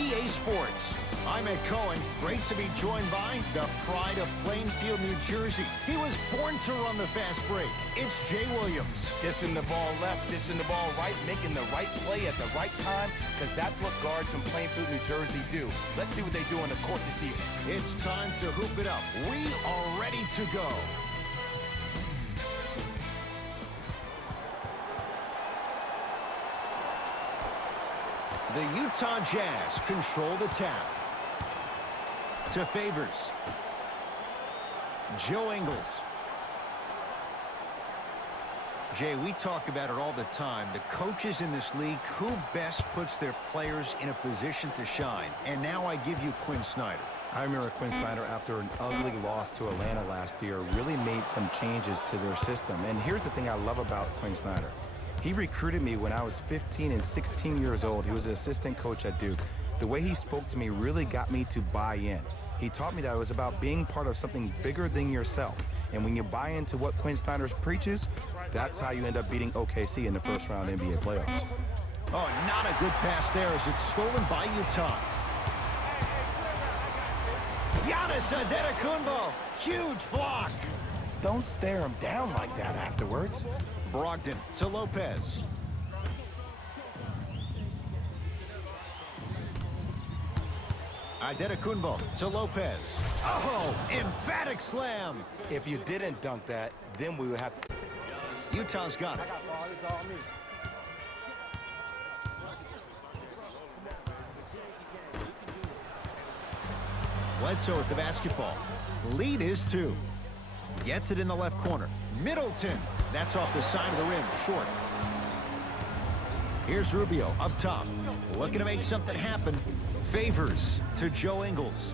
EA Sports. I'm Ed Cohen. Great to be joined by the pride of Plainfield, New Jersey. He was born to run the fast break. It's Jay Williams. Dissing the ball left, dissing the ball right, making the right play at the right time, because that's what guards from Plainfield, New Jersey do. Let's see what they do on the court this evening. It's time to hoop it up. We are ready to go. The Utah Jazz control the tap. To Favors. Joe Ingles. Jay, we talk about it all the time. The coaches in this league, who best puts their players in a position to shine? And now I give you Quinn Snyder. I remember Quinn Snyder, after an ugly loss to Atlanta last year, really made some changes to their system. And here's the thing I love about Quinn Snyder. He recruited me when I was 15 and 16 years old. He was an assistant coach at Duke. The way he spoke to me really got me to buy in. He taught me that it was about being part of something bigger than yourself. And when you buy into what Quinn Snyder preaches, that's how you end up beating OKC in the first round NBA playoffs. Oh, not a good pass there as it's stolen by Utah. Giannis Antetokounmpo, huge block. Don't stare him down like that afterwards. Brogdon to Lopez. Antetokounmpo to Lopez. Oh, emphatic slam. If you didn't dunk that, then we would have to. Utah's got it. Bledsoe with the basketball. Lead is 2. Gets it in the left corner. Middleton. That's off the side of the rim. Short. Here's Rubio up top. Looking to make something happen. Favors to Joe Ingles.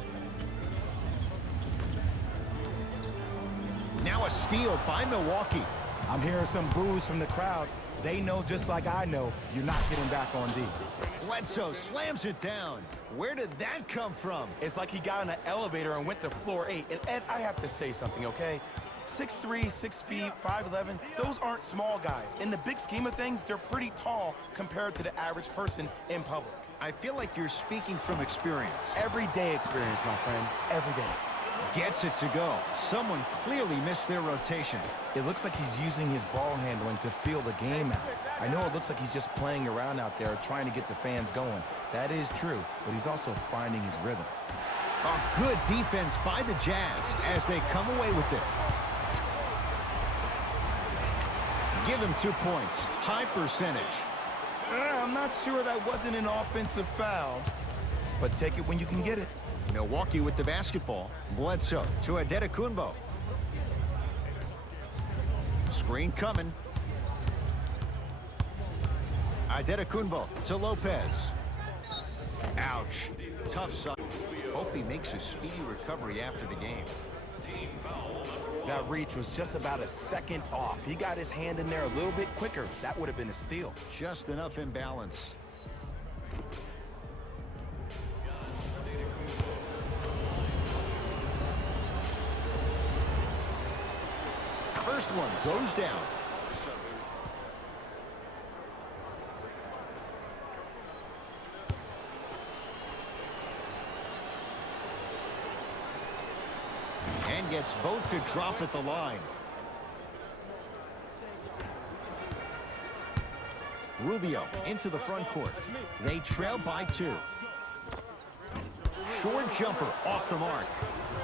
Now a steal by Milwaukee. I'm hearing some boos from the crowd. They know, just like I know, you're not getting back on D. Bledsoe slams it down. Where did that come from? It's like he got in an elevator and went to floor 8. And Ed, I have to say something, okay? 6'3", 6 feet, 5'11", those aren't small guys. In the big scheme of things, they're pretty tall compared to the average person in public. I feel like you're speaking from experience. Everyday experience, my friend. Every day. Gets it to go. Someone clearly missed their rotation. It looks like he's using his ball handling to feel the game out. I know it looks like he's just playing around out there trying to get the fans going. That is true, but he's also finding his rhythm. A good defense by the Jazz as they come away with it. Give him 2 points. High percentage. I'm not sure that wasn't an offensive foul, but take it when you can get it. Milwaukee with the basketball. Bledsoe to Antetokounmpo. Screen coming. Antetokounmpo to Lopez. Ouch. Tough shot. Hope he makes a speedy recovery after the game. That reach was just about a second off. He got his hand in there a little bit quicker. That would have been a steal. Just enough imbalance. First one goes down. And gets both to drop at the line. Rubio into the front court. They trail by 2. Short jumper off the mark.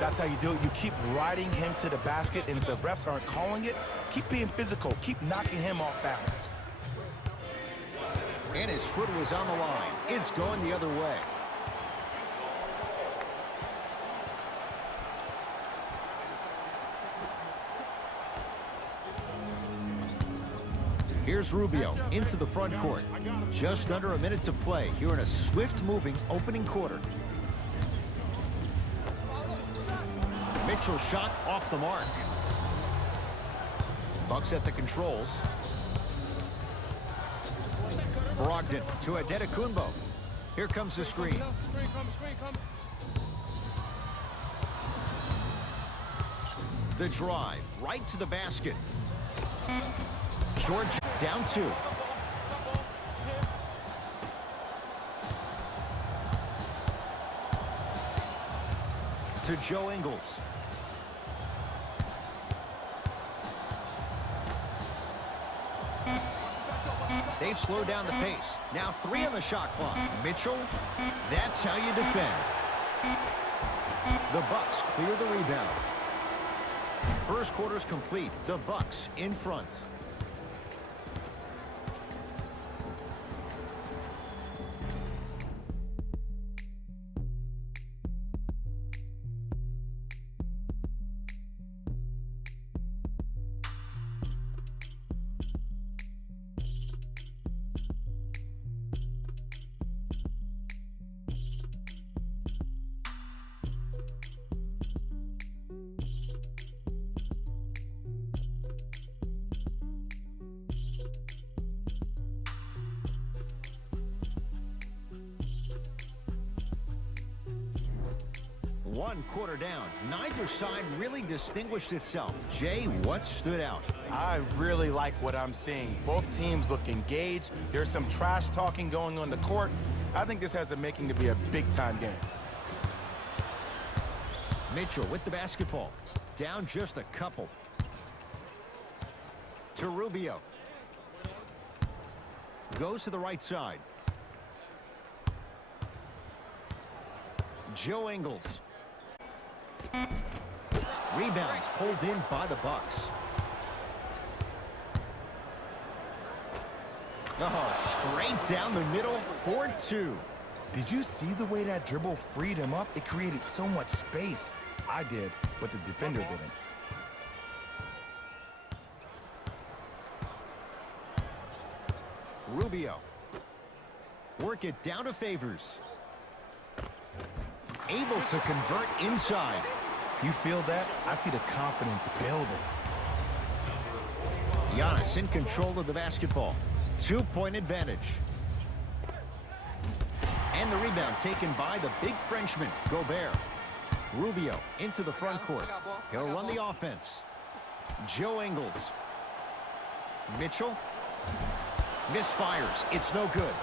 That's how you do it. You keep riding him to the basket, and if the refs aren't calling it, keep being physical. Keep knocking him off balance. And his foot was on the line. It's going the other way. Here's Rubio into the front court. Just under a minute to play here in a swift-moving opening quarter. Mitchell shot off the mark. Bucks at the controls. Brogdon to Antetokounmpo. Here comes the screen. The drive right to the basket. Short down 2. to Joe Ingles. They've slowed down the pace. Now 3 on the shot clock. Mitchell, that's how you defend. The Bucks clear the rebound. First quarter's complete. The Bucks in front. One quarter down. Neither side really distinguished itself. Jay, what stood out? I really like what I'm seeing. Both teams look engaged. There's some trash talking going on the court. I think this has a making to be a big-time game. Mitchell with the basketball. Down just a couple. To Rubio. Goes to the right side. Joe Ingles. Rebounds pulled in by the Bucks. Oh, straight down the middle, 4-2. Did you see the way that dribble freed him up? It created so much space. I did, but the defender didn't. Rubio. Work it down to Favors. Able to convert inside. You feel that? I see the confidence building. Giannis in control of the basketball. 2-point advantage. And the rebound taken by the big Frenchman, Gobert. Rubio into the front court. He'll run the offense. Joe Ingles. Mitchell. Misfires. It's no good.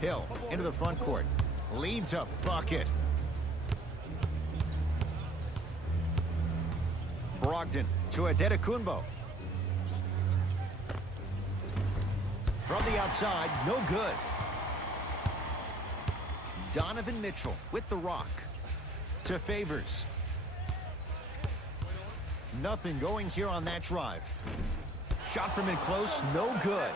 Hill into the front court. Leads a bucket. Brogdon to Adetokunbo. From the outside, no good. Donovan Mitchell with the rock. To Favors. Nothing going here on that drive. Shot from in close, no good.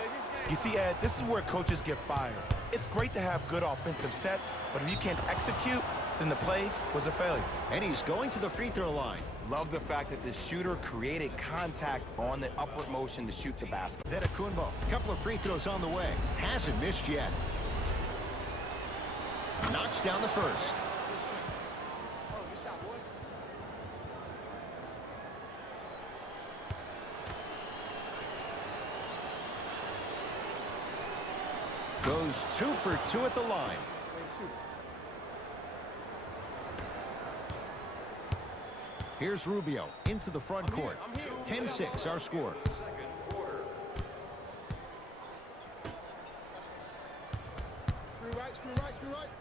You see, Ed, this is where coaches get fired. It's great to have good offensive sets, but if you can't execute, then the play was a failure. And he's going to the free throw line. Love the fact that the shooter created contact on the upward motion to shoot the basket. Adetokunbo, a couple of free throws on the way. Hasn't missed yet. Knocks down the first. Goes 2 for 2 at the line. Here's Rubio into the front court. 10-6 our score.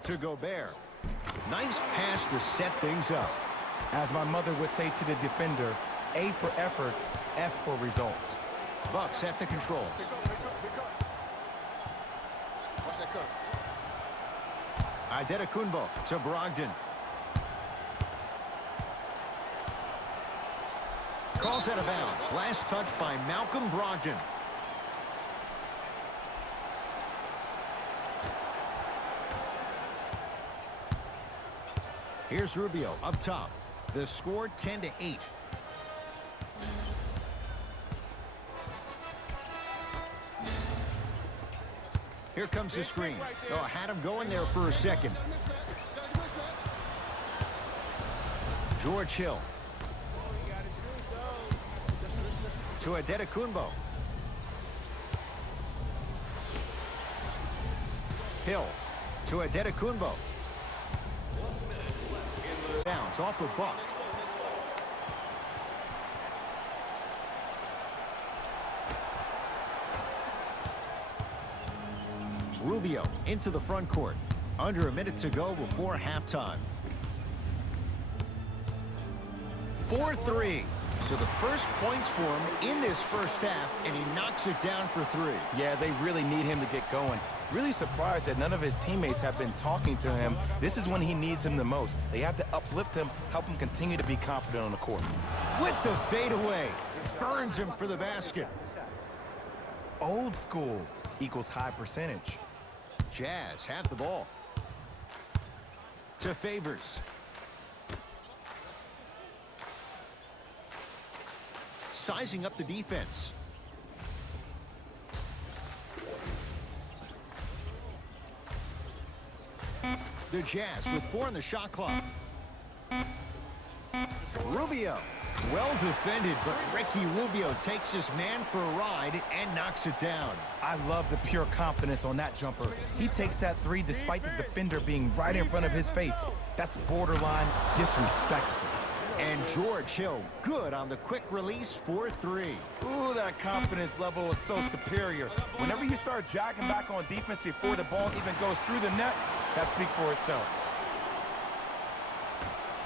To Gobert. Nice pass to set things up. As my mother would say to the defender, A for effort, F for results. Bucks at the controls. Adetokunbo to Brogdon. Calls out of bounds. Last touch by Malcolm Brogdon. Here's Rubio up top. The score 10-8. Here comes the screen. Oh, had him going there for a second. George Hill. To Adetokunbo. Hill to Adetokunbo. Bounce off of Buck. Rubio into the front court. Under a minute to go before halftime. 4-3. So the first points for him in this first half, and he knocks it down for 3. Yeah, they really need him to get going. Really surprised that none of his teammates have been talking to him. This is when he needs him the most. They have to uplift him, help him continue to be confident on the court. With the fadeaway, burns him for the basket. Old school equals high percentage. Jazz have the ball. To Favors. Sizing up the defense. The Jazz with 4 on the shot clock. Rubio. Well defended, but Ricky Rubio takes his man for a ride and knocks it down. I love the pure confidence on that jumper. He takes that 3 despite the defender being right in front of his face. That's borderline disrespectful. And George Hill, good on the quick release for 3. Ooh, that confidence level is so superior. Whenever you start jogging back on defense before the ball even goes through the net, that speaks for itself.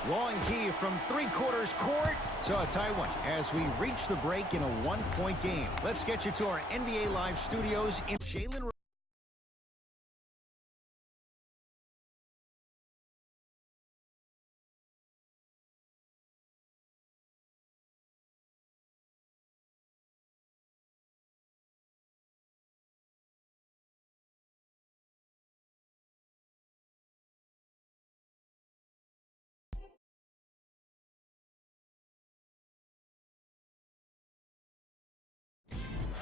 Long heave from 3/4 court. So a tight one as we reach the break in a 1-point game. Let's get you to our NBA Live studios in Jalen.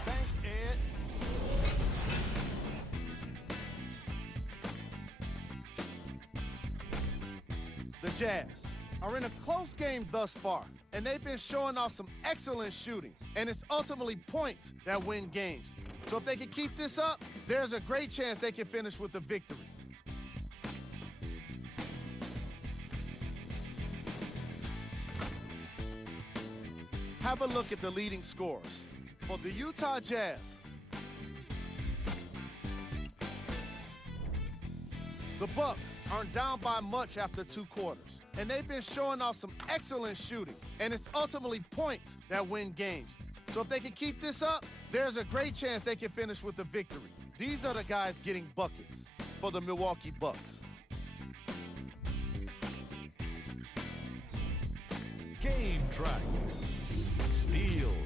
Thanks, Ed. The Jazz are in a close game thus far, and they've been showing off some excellent shooting, and it's ultimately points that win games. So if they can keep this up, there's a great chance they can finish with a victory. Have a look at the leading scorers. For the Utah Jazz, the Bucks aren't down by much after 2 quarters, and they've been showing off some excellent shooting, and it's ultimately points that win games. So if they can keep this up, there's a great chance they can finish with a victory. These are the guys getting buckets for the Milwaukee Bucks. Game track. Steals.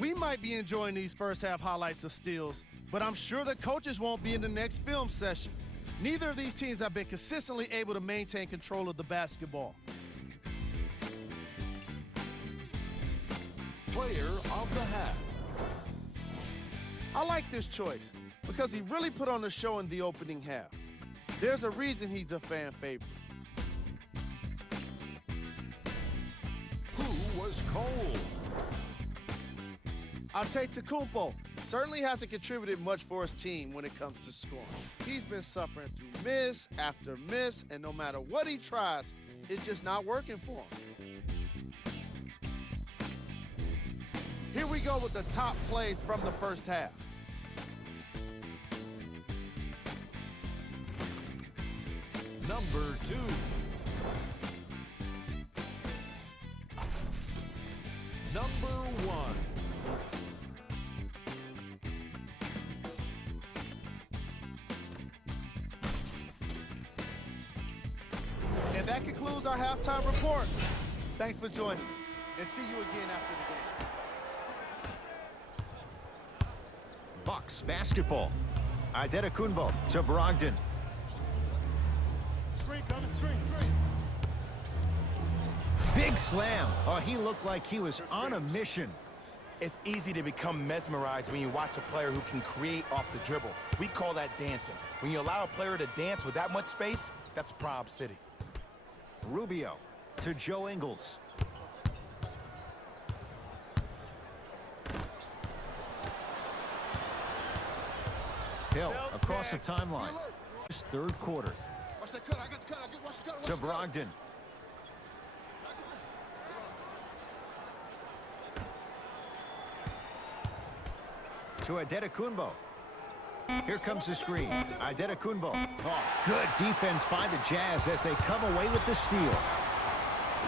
We might be enjoying these first half highlights of steals, but I'm sure the coaches won't be in the next film session. Neither of these teams have been consistently able to maintain control of the basketball. Player of the half. I like this choice because he really put on the show in the opening half. There's a reason he's a fan favorite. Who was cold? Antetokounmpo certainly hasn't contributed much for his team when it comes to scoring. He's been suffering through miss after miss, and no matter what he tries, it's just not working for him. Here we go with the top plays from the first half. Number 2. Number 1. And that concludes our halftime report. Thanks for joining us, and see you again after the game. Bucks basketball. Antetokounmpo to Brogdon. Screen coming, screen. Big slam. Oh, he looked like he was on a mission. It's easy to become mesmerized when you watch a player who can create off the dribble. We call that dancing. When you allow a player to dance with that much space, that's Prob City. Rubio to Joe Ingles. Hill across the timeline. His 3rd quarter. To Brogdon. To Antetokounmpo. Here comes the screen. Adetokunbo. Oh, good defense by the Jazz as they come away with the steal.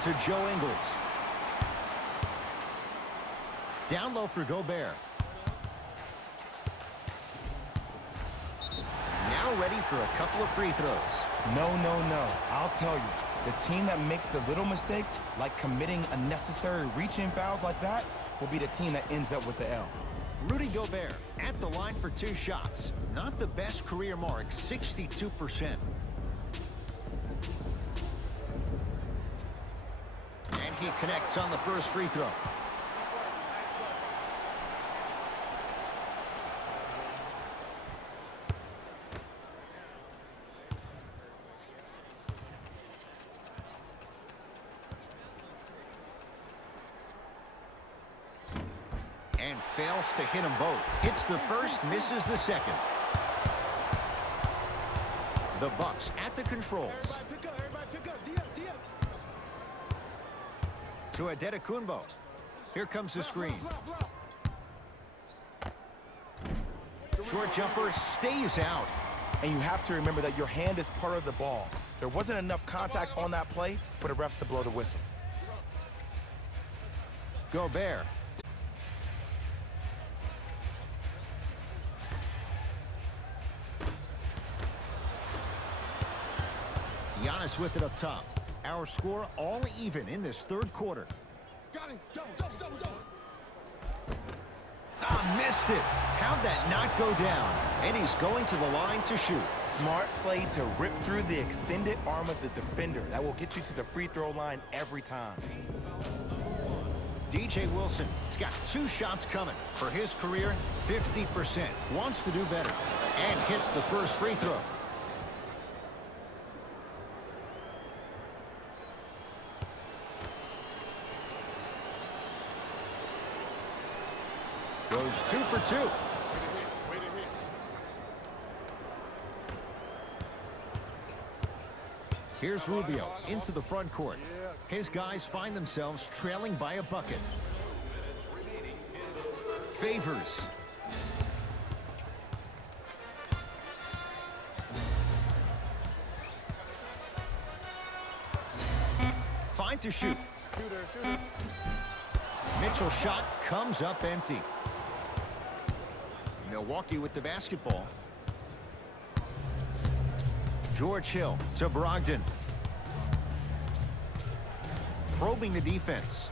To Joe Ingles. Down low for Gobert. Now ready for a couple of free throws. No, no, no. I'll tell you. The team that makes the little mistakes, like committing unnecessary reach-in fouls like that, will be the team that ends up with the L. Rudy Gobert at the line for 2 shots. Not the best career mark, 62%. And he connects on the first free throw. And fails to hit them both. Hits the first, misses the second. The Bucks at the controls. To Adetokunbo. Here comes the screen. Short jumper stays out. And you have to remember that your hand is part of the ball. There wasn't enough contact on that play for the refs to blow the whistle. Gobert. Giannis with it up top. Our score all even in this third quarter. Got him. Double. Ah, missed it. How'd that not go down? And he's going to the line to shoot. Smart play to rip through the extended arm of the defender. That will get you to the free throw line every time. DJ Wilson has got 2 shots coming. For his career, 50%. Wants to do better. And hits the first free throw. Goes 2 for 2. Here's Rubio into the front court. His guys find themselves trailing by a bucket. Favors. Five to shoot. Mitchell's shot comes up empty. Milwaukee with the basketball. George Hill to Brogdon. Probing the defense.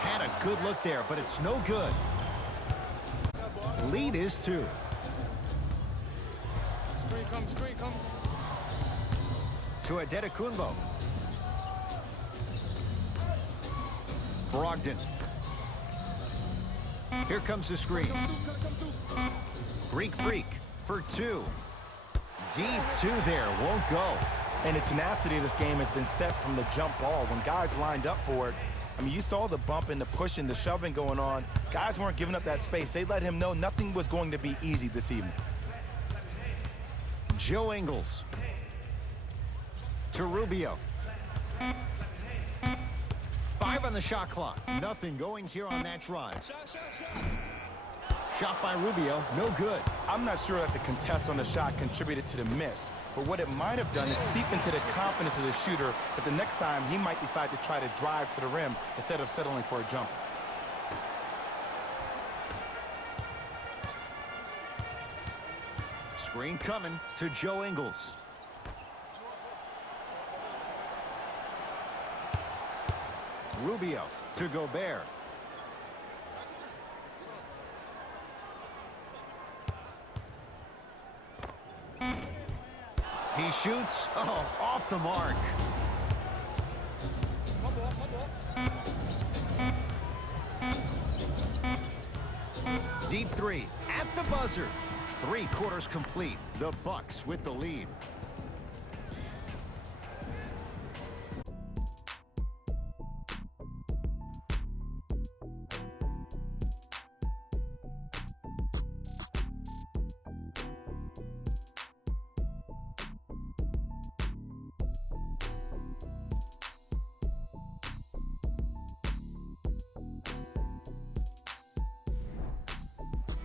Had a good look there, but it's no good. Lead is 2. Screen come. To Adetokunbo. Brogdon. Here comes the screen. Greek Freak for 2. Deep 2 there, won't go. And the tenacity of this game has been set from the jump ball. When guys lined up for it, I mean, you saw the bump and the push and the shoving going on. Guys weren't giving up that space. They let him know nothing was going to be easy this evening. Joe Ingles. To Rubio. 5 on the shot clock. Nothing going here on that drive. Shot by Rubio, no good. I'm not sure that the contest on the shot contributed to the miss, but what it might have done is seep into the confidence of the shooter that the next time he might decide to try to drive to the rim instead of settling for a jumper. Screen coming to Joe Ingles. Rubio to Gobert. He shoots. Oh, off the mark. Deep 3 at the buzzer. 3 quarters complete. The Bucks with the lead.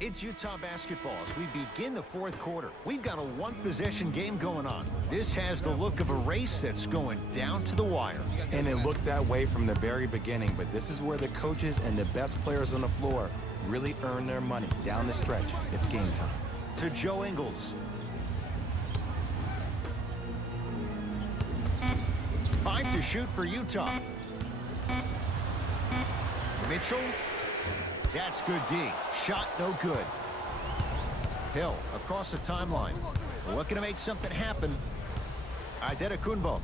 It's Utah basketball as we begin the fourth quarter. We've got a one-possession game going on. This has the look of a race that's going down to the wire. And it looked that way from the very beginning, but this is where the coaches and the best players on the floor really earn their money. Down the stretch, it's game time. To Joe Ingles. 5 to shoot for Utah. Mitchell. That's good D. Shot no good. Hill across the timeline. Looking to make something happen. Antetokounmpo.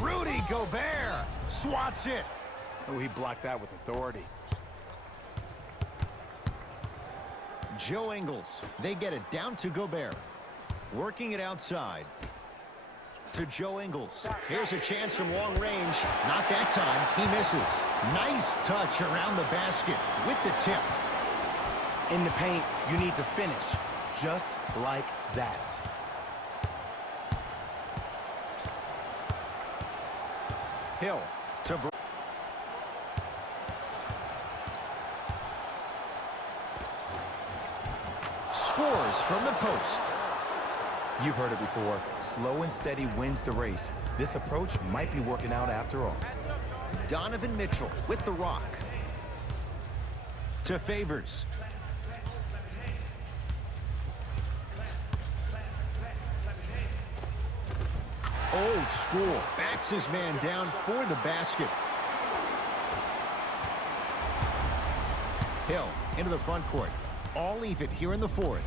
Rudy Gobert swats it. Oh, he blocked that with authority. Joe Ingles. They get it down to Gobert. Working it outside. To Joe Ingles. Here's a chance from long range. Not that time. He misses. Nice touch around the basket with the tip. In the paint, you need to finish just like that. Hill to scores from the post. You've heard it before. Slow and steady wins the race. This approach might be working out after all. Donovan Mitchell with the rock. To Favors. Old school. Backs his man down for the basket. Hill into the front court. All even here in the fourth.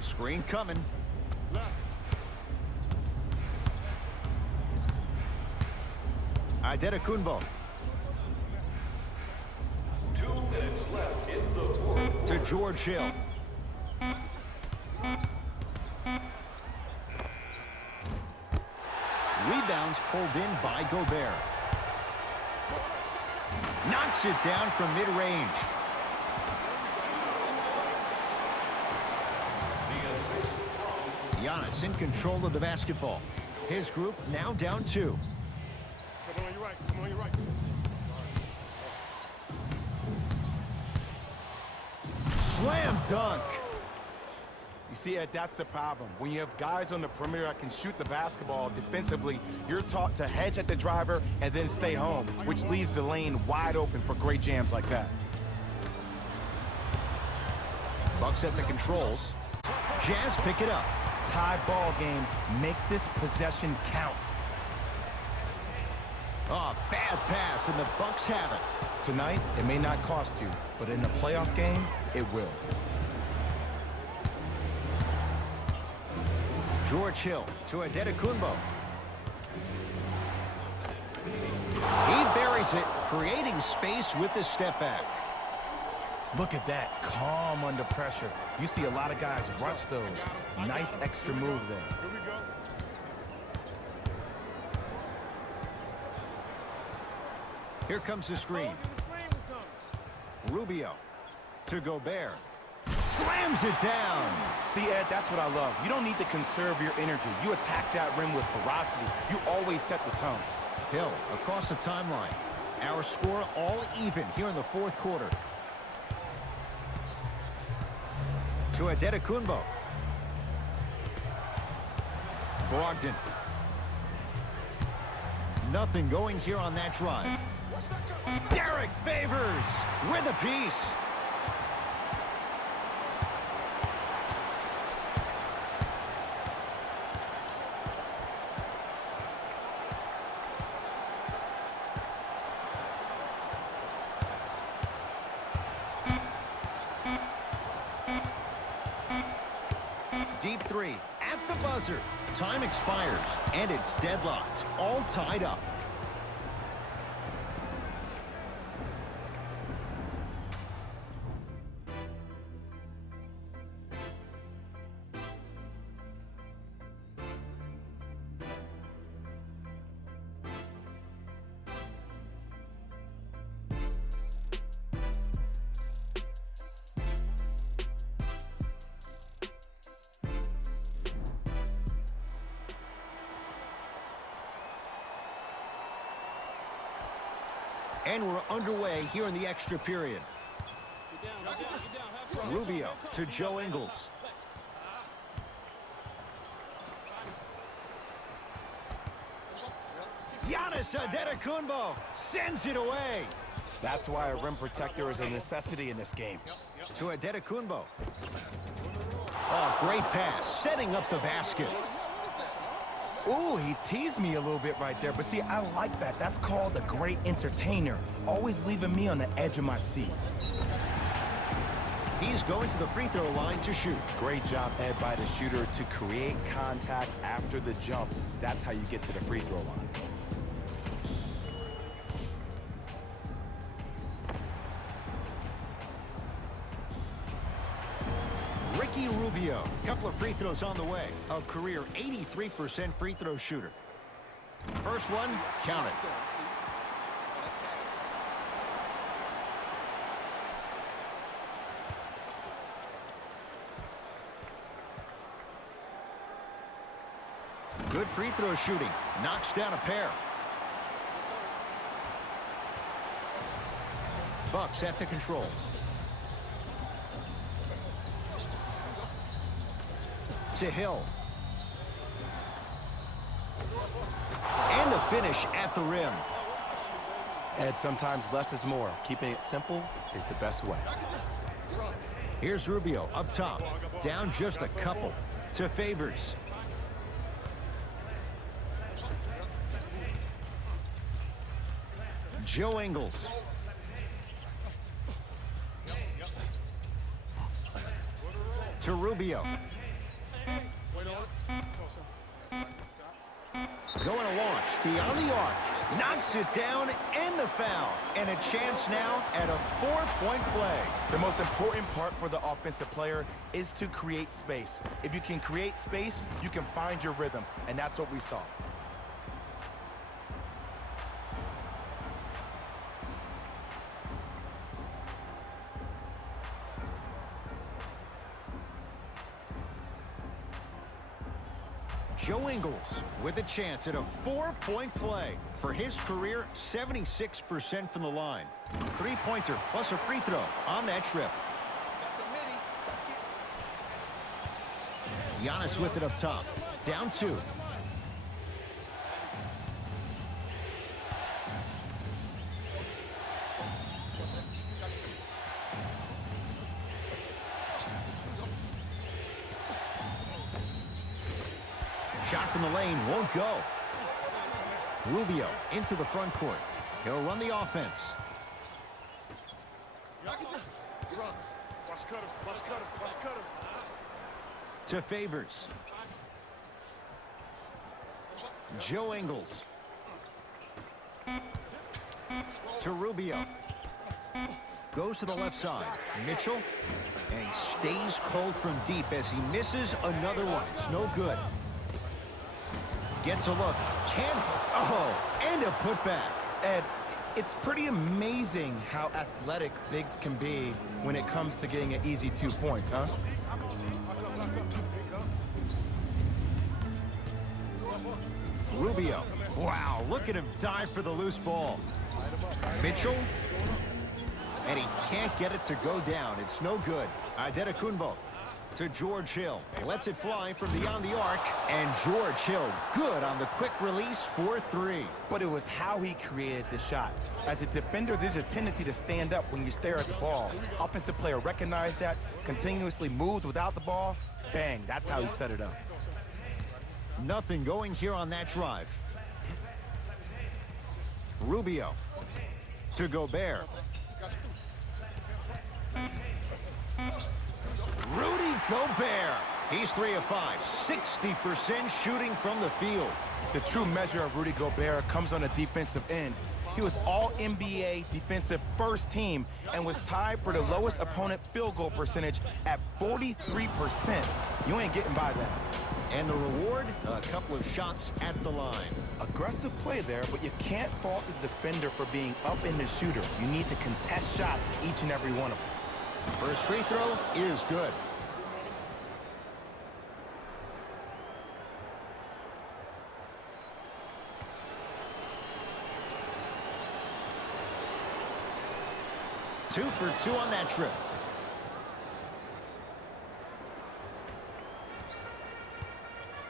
Screen coming. Antetokounmpo. 2 minutes left in the fourth. To George Hill. Rebounds pulled in by Gobert. Knocks it down from mid-range. Giannis in control of the basketball. His group now down 2. Come on, you're right. Come on, you're right. Slam dunk. You see, Ed, that's the problem. When you have guys on the perimeter that can shoot the basketball defensively, you're taught to hedge at the driver and then stay home, which leaves the lane wide open for great jams like that. Bucks at the controls. Jazz pick it up. Tie ball game. Make this possession count. Oh, bad pass, and the Bucks have it. Tonight, it may not cost you, but in a playoff game, it will. George Hill to Antetokounmpo. He buries it, creating space with the step back. Look at that, calm under pressure. You see a lot of guys rush those. Nice extra move there. Here we go. Here comes the screen. Rubio to Gobert. Slams it down. See, Ed, that's what I love. You don't need to conserve your energy. You attack that rim with ferocity. You always set the tone. Hill across the timeline. Our score all even here in the fourth quarter. To Antetokounmpo. Brogdon. Nothing going here on that drive. Derek Favors with a piece. Deep three at the buzzer. Time expires, and it's deadlocked, all tied up. And we're underway here in the extra period. Rubio to Joe Ingles. Giannis Antetokounmpo sends it away. That's why a rim protector is a necessity in this game. To Antetokounmpo. Oh, great pass, setting up the basket. Ooh, he teased me a little bit right there, but see, I like that. That's called a great entertainer, always leaving me on the edge of my seat. He's going to the free throw line to shoot. Great job, Ed, by the shooter to create contact after the jump. That's how you get to the free throw line. Ricky Rubio, couple of free throws on the way. A career 83% free throw shooter. First one, count it. Good free throw shooting. Knocks down a pair. Bucks at the controls. To Hill. And the finish at the rim. Ed, sometimes less is more. Keeping it simple is the best way. Here's Rubio up top. Down just a couple. To Favors. Joe Ingles. To Rubio. Going to launch beyond the arc. Knocks it down and the foul. And a chance now at a 4-point play. The most important part for the offensive player is to create space. If you can create space, you can find your rhythm, and that's what we saw. Joe Ingles with a chance at a 4-point play. For his career, 76% from the line. Three-pointer plus a free throw on that trip. Giannis with it up top. Down 2. Shot from the lane won't go. Rubio into the front court. He'll run the offense. To Favors. Joe Ingles. To Rubio. Goes to the left side. Mitchell. And he stays cold from deep as he misses another one. It's no good. Gets a look. And a putback. Ed, it's pretty amazing how athletic bigs can be when it comes to getting an easy 2 points, huh? Rubio. Wow, look at him dive for the loose ball. Mitchell. And he can't get it to go down. It's no good. Antetokounmpo to George Hill. Lets it fly from beyond the arc. And George Hill good on the quick release for 3. But it was how he created the shot. As a defender, there's a tendency to stand up when you stare at the ball. Offensive player recognized that, continuously moved without the ball. Bang, that's how he set it up. Nothing going here on that drive. Rubio to Gobert. Rudy Gobert. He's 3 of 5, 60% shooting from the field. The true measure of Rudy Gobert comes on the defensive end. He was all-NBA defensive first team and was tied for the lowest opponent field goal percentage at 43%. You ain't getting by that. And the reward, a couple of shots at the line. Aggressive play there, but you can't fault the defender for being up in the shooter. You need to contest shots, each and every one of them. First free throw is good. 2 for 2 on that trip.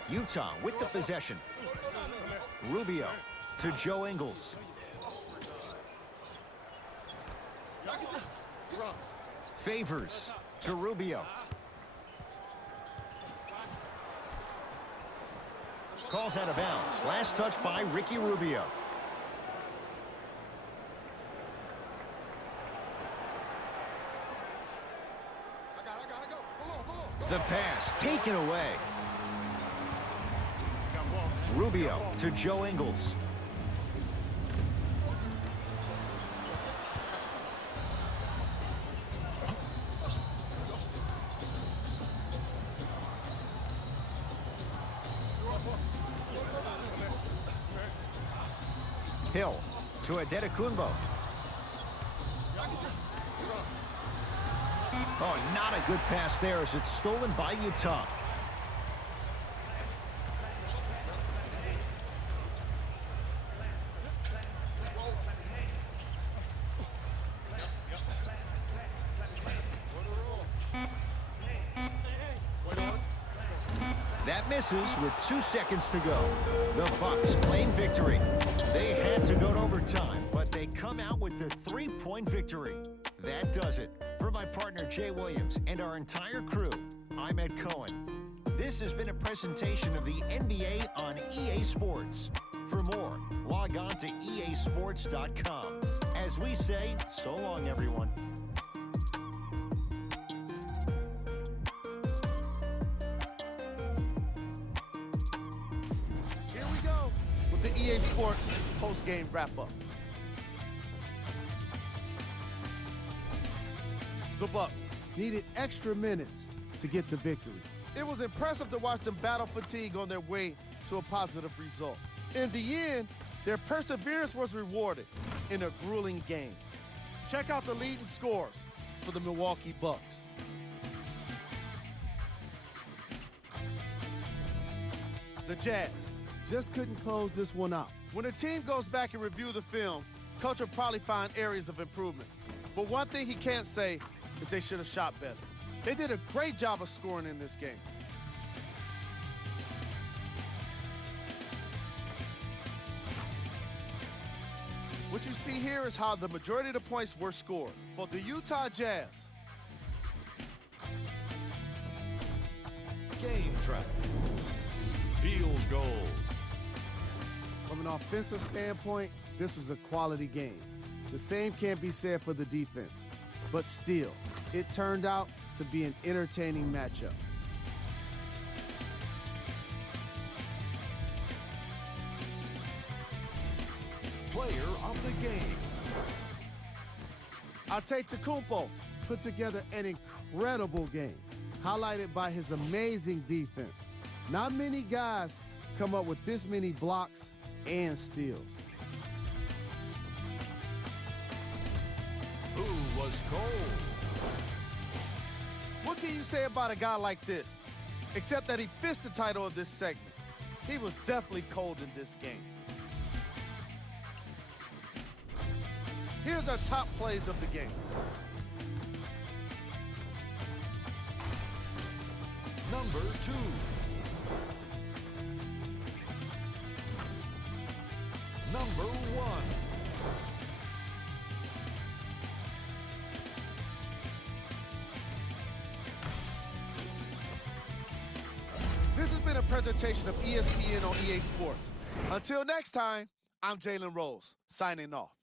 Utah with the possession. Rubio to Joe Ingles. Favors to Rubio. Calls out of bounds. Last touch by Ricky Rubio. The pass taken away. Rubio to Joe Ingles. Hill to Adetokunbo. Oh, not a good pass there as it's stolen by Utah. That misses with 2 seconds to go. The Bucks claim victory. They had to go to overtime, but they come out with the 3-point victory. That does it. For my partner Jay Williams and our entire crew, I'm Ed Cohen. This has been a presentation of the NBA on EA Sports. For more, log on to easports.com. As we say, so long, everyone. Here we go with the EA Sports post-game wrap-up. The Bucks needed extra minutes to get the victory. It was impressive to watch them battle fatigue on their way to a positive result. In the end, their perseverance was rewarded in a grueling game. Check out the leading scores for the Milwaukee Bucks. The Jazz just couldn't close this one out. When a team goes back and review the film, coach will probably find areas of improvement. But one thing he can't say is they should have shot better. They did a great job of scoring in this game. What you see here is how the majority of the points were scored. For the Utah Jazz, Game track. Field goals. from an offensive standpoint, this was a quality game. The same can't be said for the defense. But still, it turned out to be an entertaining matchup. Player of the game. Antetokounmpo put together an incredible game, highlighted by his amazing defense. Not many guys come up with this many blocks and steals. Who was cold? What can you say about a guy like this? Except that he fits the title of this segment. He was definitely cold in this game. Here's our top plays of the game. Number 2. Number 1. This has been a presentation of ESPN on EA Sports. Until next time, I'm Jalen Rose, signing off.